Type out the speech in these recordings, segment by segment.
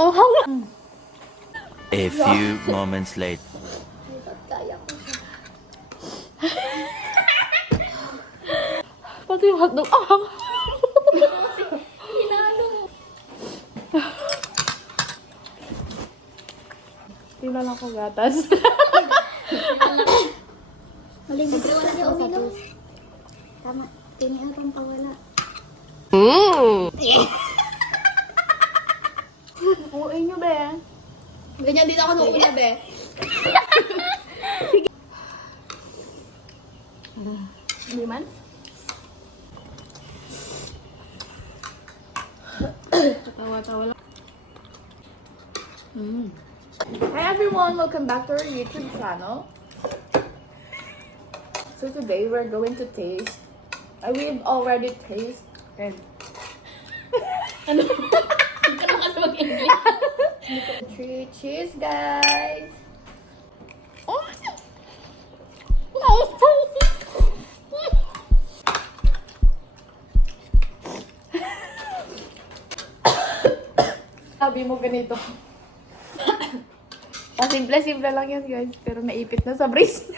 anghang. A few moments later. Kaya ko siya. Pati yung hotdog anghang. Hinalo mo. Tingnan lang ko gatas. Malimit ko na yung uminom. Tama. Tinihan kong pawala. Uwi nyo, be. Ganyan din ako nung una, be. Hindi man? Tawa-tawa lang. Hi everyone! Welcome back to our YouTube channel. So today we're going to taste. We've already tasted. Ano? Hindi ka naman kasi mag-English. 3 cheese, guys. Oh! Sabi mo ganito. Simple-simple lang yan, guys. Pero naipit na sa brace.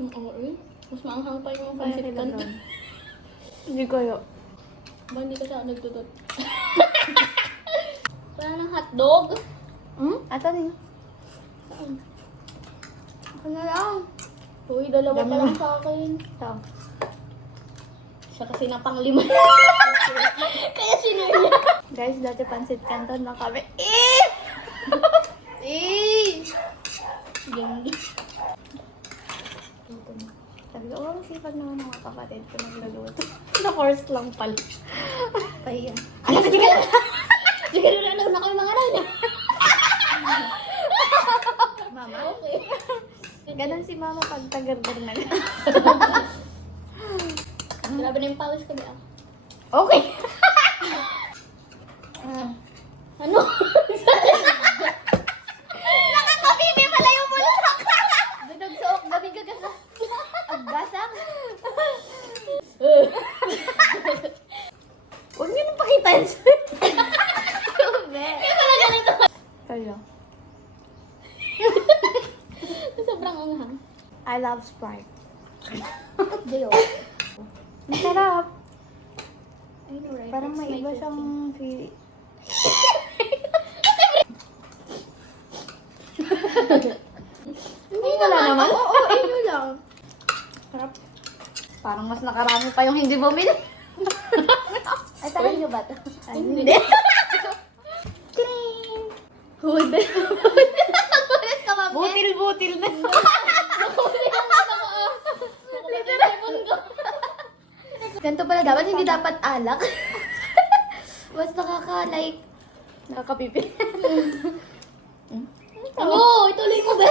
Oo, eh. Mas maanghang pa yung pancit canton. Hindi kayo. Ba, hindi ka siya nagtutot. Wala ng hotdog. Ato niyo. Saan? Ako na lang. Uy, dalawa Dami pa na. lang sa akin. Ito. Siya kasi na panglima. Kaya sinure niya. Guys, dati pancit canton lang kami. Genggi. Sabi ko, oh, sipag naman mga kapatid ko nagluluto. Na-force lang pala. Pahiya. Ano ka, sige na. Sige na lang na kami mga nana. Mama? Okay. Ganon si mama pag tagar-gar na. Grabe na yung pawis ko ba? Okay. Ano? Nakakabibi pala yung bulak. Binagsook, gabi ka kasi. Aggasang. Huwag niyo nang pakita yun. Kaya pala ganito. Kayo. Sobrang anghang. I love Sprite. Diyo. Ang sarap. I know, right? Parang It's may my iba cooking. siyang feeling. Hindi Wala naman. Oo, inyo lang. Sarap. Parang mas nakarami pa yung hindi bumili. Ay, sa kanyo ba ito? Ay, hindi. Huwag na. Pulis ka, mami. Butil-butil na. Ganito pala dapat, hindi dapat alak. Mas nakaka-like. Nakakapipi. Oo, ituloy mo ba?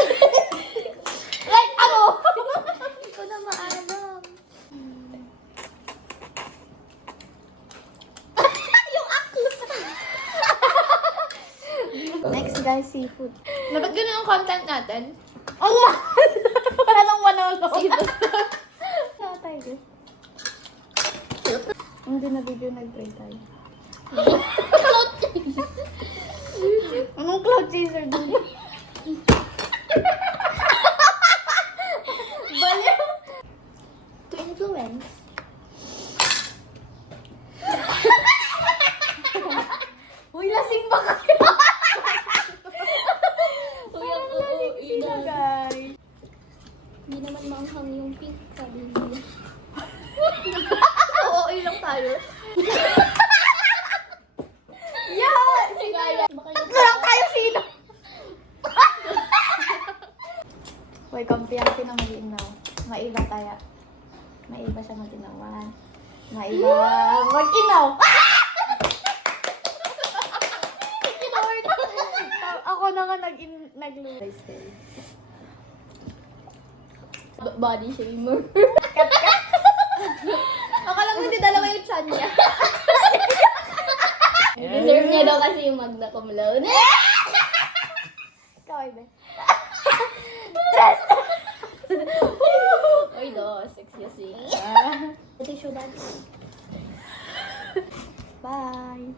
Like, ano? Hindi ko na maalam. Next, guys, seafood. Dapat ganun ang content natin. Ang mahal! Wala nang manonood. Saan tayo, guys? Hindi na video nag-try tayo. Anong cloud chaser doon? Baliw! To influence. Uy, lasing ba kayo? Parang Lasing sila, guys. Hindi naman maanghang yung pink, sabi niya. Oo, ilang tayo. Si Gaya. Baka yung... Tatlo lang tayo, sino? Uy, kampiyanti ng malinaw. Maiba tayo. Maiba siya maginawan. Maiba mag-inaw. Ako na nga nag-lulay stay. Body shamer. Kat-kat. Ako lang hindi dalawa yung chan niya. Deserve niya daw kasi yung magna cum laude. Ikaw, Ibe. Oy, do. Sexy kasi. Ito yung show dad. Bye.